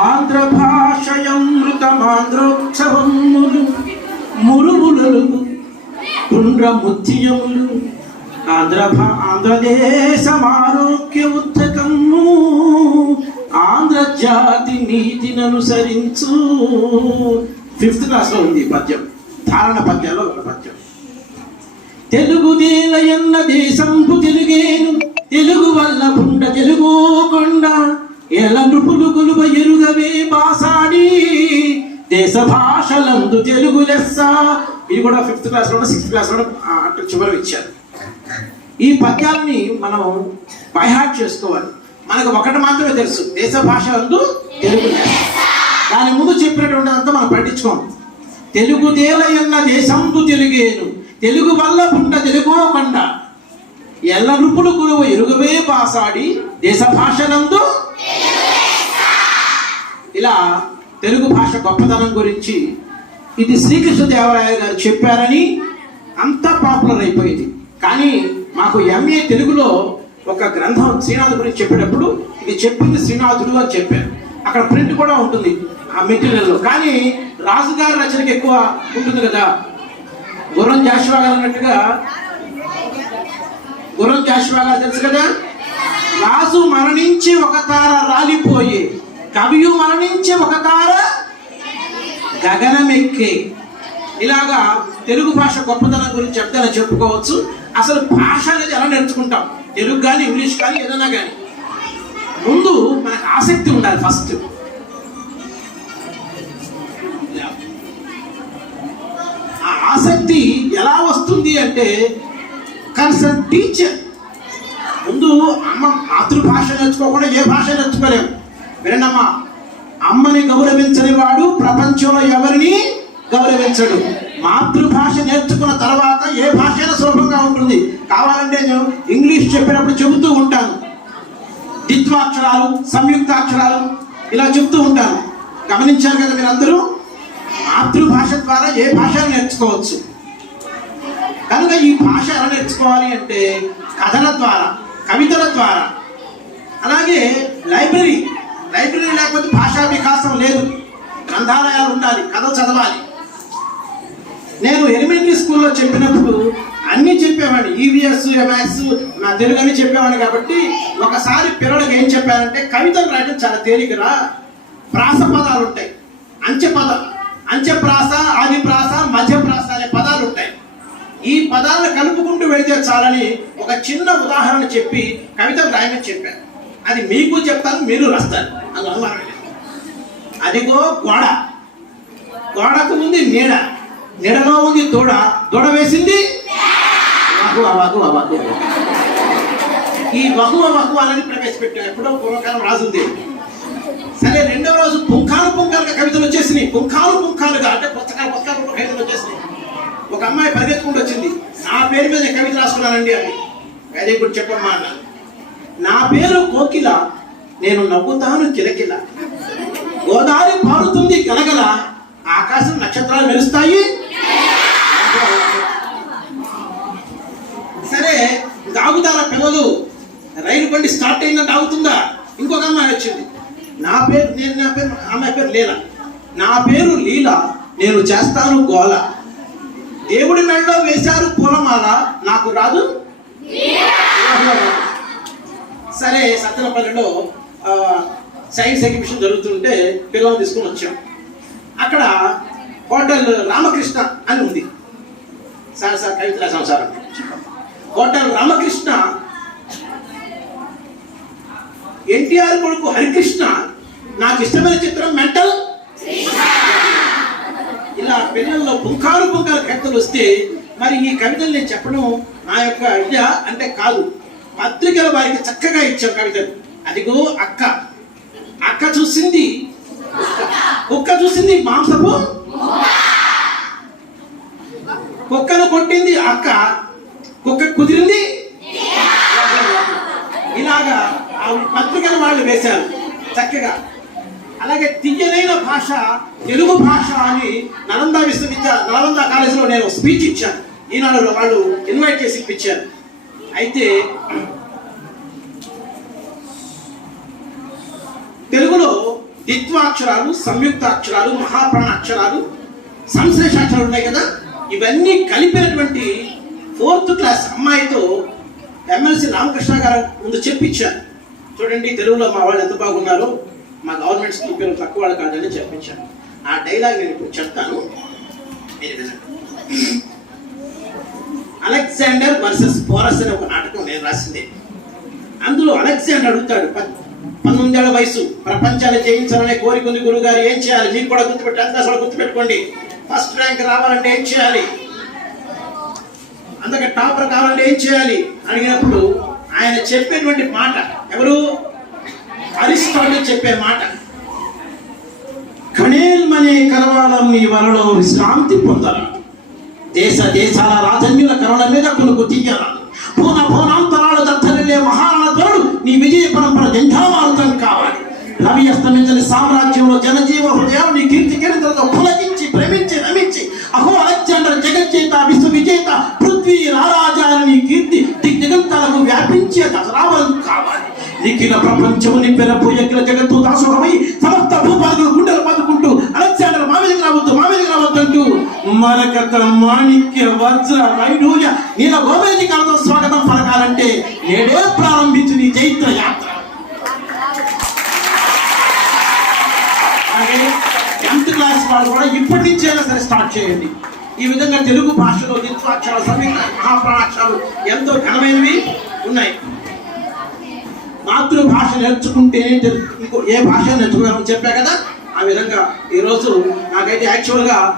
ఆంధ్ర భాషయమృతమాంధ్రోత్సవములు మురువులు కుండ్ర ముత్యములు ఆంధ్రదేశమారోగ్య ఉద్ధకము ఆంధ్రజాతి నీతిని అనుసరించు. 5th క్లాస్లో ఉంది పద్యం, ధారణ పద్యాల్లో ఒక పద్యం. తెలుగుదేలయన్న దేశంపు తెలుగేను, తెలుగు వల్ల పుండ తెలుగు కొండ, ఎల నృపులు కొలువ ఎరుగవే బాసాడి, దేశ భాషలందు తెలుగు లెస్స. ఇది కూడా 5th క్లాస్లో 6th క్లాస్లో అటు చివరి ఇచ్చారు. ఈ పద్యాన్ని మనం బైహార్ట్ చేసుకోవాలి. మనకు ఒకటి మాత్రమే తెలుసు, దేశ భాషలందు తెలుగు లెస్స. దాని ముందు చెప్పినటువంటి అంతా మనం పట్టించుకోము. తెలుగుదేలయన్న దేశంపు తెలుగేను, తెలుగు వల్ల పుండ తెలుగో కొండ, ఎల్ల నృపులు కొలువ ఎరుగవే బాసాడి, దేశ భాషలందు. ఇలా తెలుగు భాష గొప్పతనం గురించి ఇది శ్రీకృష్ణదేవరాయ గారు చెప్పారని అంతా పాపులర్ అయిపోయింది. కానీ మాకు MA తెలుగులో ఒక గ్రంథం శ్రీనాథుడు గురించి చెప్పేటప్పుడు ఇది చెప్పింది శ్రీనాథుడు అని చెప్పారు. అక్కడ ప్రింట్ కూడా ఉంటుంది ఆ మెటీరియల్లో. కానీ రాజుగారి రచనకి ఎక్కువ ఉంటుంది కదా. గుర్రం జాషువా గారు అన్నట్టుగా, గుర్రం జాషువా గారు తెలుసు కదా, రాజు మరణించి ఒక తార రాలిపోయి, కవియు మరణించి ఒక తార గగనమెక్కే. ఇలాగా తెలుగు భాష గొప్పతనం గురించి చెప్తానని చెప్పుకోవచ్చు. అసలు భాష అనేది ఎలా నేర్చుకుంటాం, తెలుగు కానీ ఇంగ్లీష్ కానీ ఏదైనా కానీ, ముందు మనకు ఆసక్తి ఉండాలి. ఫస్ట్ ఆ ఆసక్తి ఎలా వస్తుంది అంటే కన్సర్న్ టీచర్. ముందు అమ్మ మాతృభాష నేర్చుకోకుండా ఏ భాష నేర్చుకోలేము. వినండమ్మా, అమ్మని గౌరవించని వాడు ప్రపంచంలో ఎవరిని గౌరవించడు. మాతృభాష నేర్చుకున్న తర్వాత ఏ భాష అయినా సులభంగా ఉంటుంది. కావాలంటే నేను ఇంగ్లీష్ చెప్పినప్పుడు చెబుతూ ఉంటాను, ద్విత్వాక్షరాలు, సంయుక్తాక్షరాలు ఇలా చెప్తూ ఉంటాను. గమనించారు కదా మీరు అందరూ. మాతృభాష ద్వారా ఏ భాష నేర్చుకోవచ్చు. కనుక ఈ భాష ఎలా నేర్చుకోవాలి అంటే కథల ద్వారా, కవితల ద్వారా. అలాగే లైబ్రరీ లేకపోతే భాషా వికాసం లేదు. గ్రంథాలయాలు ఉండాలి, కథలు చదవాలి. నేను ఎలిమెంటరీ స్కూల్లో చెప్పినప్పుడు అన్నీ చెప్పేవాడిని, EVS, MAX, నా తెలుగు అన్నీ చెప్పేవాడిని. కాబట్టి ఒకసారి పిల్లలకి ఏం చెప్పానంటే, కవితలు రాయడం చాలా తేలికరా, ప్రాస పదాలు ఉంటాయి, అంచెప్రాస, ఆదిప్రాస, మధ్యప్రాస అనే పదాలు ఉంటాయి. ఈ పదాలను కలుపుకుంటూ వెళితే చాలని ఒక చిన్న ఉదాహరణ చెప్పి కవితలు రాయమని చెప్పాను. అది మీకు చెప్తాను, మీరు రాస్తారు. అది అనుమానం. అదిగో గోడ, గోడకు ఉంది నీడ, నీడలో ఉంది దూడ, దూడ వేసింది వహు. ఈ వహు అని ప్రవేశపెట్టాం. ఎప్పుడో పూర్వకాలం రాజుంది. సరే, 2వ రోజు పుంఖాలుగా కవితలు వచ్చేసినాయి. పుంఖాలుగా అంటే పుస్తకాలు కవితలు వచ్చేసినాయి. ఒక అమ్మాయి పరిగెత్తుకుంటూ వచ్చింది, నా పేరు మీద కవిత రాసుకున్నానండి అని. వెరీ గుడ్, చెప్పమ్మా అన్న. నా పేరు కోకిల, నేను నవ్వుతాను కిలకిల, గోదావరి పారుతుంది గలగల, ఆకాశం నక్షత్రాలు మెరుస్తాయి. సరే, ఆగుతారా పిల్లలు? రైలు బండి స్టార్ట్ అయిందంటే ఆగుతుందా? ఇంకొక అమ్మాయి వచ్చింది, నా పేరు అమ్మాయి పేరు లీల, నా పేరు లీల, నేను చేస్తాను గోల, దేవుడి మెడలో వేశారు పూలమాల, నాకు రాదు. సరే, సత్తెనపల్లిలో సైన్స్ ఎగ్జిబిషన్ జరుగుతుంటే పిల్లలు తీసుకుని వచ్చాం. అక్కడ హోటల్ రామకృష్ణ అని ఉంది. సార్ కవితల సంసారం. హోటల్ రామకృష్ణ, NTR కొడుకు హరికృష్ణ, నాకు ఇష్టమైన చిత్రం మెంటల్. ఇలా పిల్లల్లో పుంఖాలు కవితలు వస్తే మరి ఈ కవితలు నేను చెప్పడం నా యొక్క ఐడియా అంటే కాదు. పత్రికల వారికి చక్కగా ఇచ్చాం కవితలు. అదిగో అక్క చూసింది కుక్క చూసింది మాంసపు, కుక్కను కొట్టింది అక్క, కుక్క కుదిరింది. ఇలాగా ఆ పత్రికల వాళ్ళు వేశారు చక్కగా. అలాగే తీయనైన భాష తెలుగు భాష అని నలంద కాలేజీలో నేను స్పీచ్ ఇచ్చాను. ఈనాడు వాళ్ళు ఇన్వైట్ చేసి ఇప్పించారు. అయితే తెలుగులో ద్విత్వాక్షరాలు, సంయుక్తాక్షరాలు, మహాప్రాణాక్షరాలు, సంశ్లేషాక్షరాలు ఉన్నాయి కదా, ఇవన్నీ కలిపినటువంటి 4th క్లాస్ అమ్మాయితో ఎమ్మెల్సీ రామకృష్ణ గారు ముందు చెప్పించారు. చూడండి తెలుగులో మా వాళ్ళు ఎంత బాగున్నారో, మా గవర్నమెంట్ స్కూల్ పేరు తక్కువ వాళ్ళు కాదని చెప్పించాను. ఆ డైలాగ్ నేను ఇప్పుడు చెప్తాను. అలెగ్జాండర్ వర్సెస్ పోరస్ అనే ఒక నాటకం నేను రాసింది. అందులో అలెగ్జాండర్ అడుగుతాడు, 19 ఏళ్ల వయసు, ప్రపంచాన్ని జయించాలనే కోరిక ఉంది గురుగారు, ఏం చేయాలి? మీకు కూడా గుర్తుపెట్టుకోండి. ఫస్ట్ ర్యాంక్ రావాలంటే ఏం చేయాలి? అందుకే టాపర్ కావాలంటే ఏం చేయాలి అడిగినప్పుడు ఆయన చెప్పేటువంటి మాట, ఎవరు? అరిస్టాటిల్ చెప్పే మాట, కణేల్మనే కరవాలం నీ వలలో విశ్రాంతి పొందరా, దేశాల రాజన్యుల కరుణ మీద కొనుకు తీయరా, భూనాంతరాలు దత్తలే మహారాజుడు నీ విజయ పరంపర జంఝామారుతం కావాలి. రవి అస్తమించని సామ్రాజ్యంలో జనజీవ హృదయాలు నీ కీర్తి చరిత్రతో పులకించి ప్రేమించి రమించి అహో అలెగ్జాండర్ జగజ్జేత విశ్వ విజేత పృథ్వీ రారాజాని కీర్తి దిగ్జగంతాలకు వ్యాపించే దసరావరం కావాలి. నిఖిల ప్రపంచము నిప్పెరపోయకిల జగత్తు దాసోహమై సమస్త భూపాలు గుండెలు పదుకుంటూ అలెగ్జాండర్ మావేదికి రావద్దంటూ మరకత మాణిక్య వజ్ర వైఢూర్య నీల గోమేజీ కాలంతో స్వాగతం పలకాలంటే నేడే ప్రారంభించు నీ చైత్ర యాత్ర. 10th క్లాస్ వాళ్ళు కూడా ఇప్పటి నుంచి అయినా సరే స్టార్ట్ చేయండి. ఈ విధంగా తెలుగు భాషలో ద్విత్వాక్షరాలు, మహాప్రాణాక్షరాలు ఎంతో ఘనమైనవి ఉన్నాయి. మాతృభాష నేర్చుకుంటేనే ఇంకో ఏ భాష నేర్చుకోవాలని చెప్పా కదా, ఆ విధంగా ఈరోజు నాకైతే యాక్చువల్గా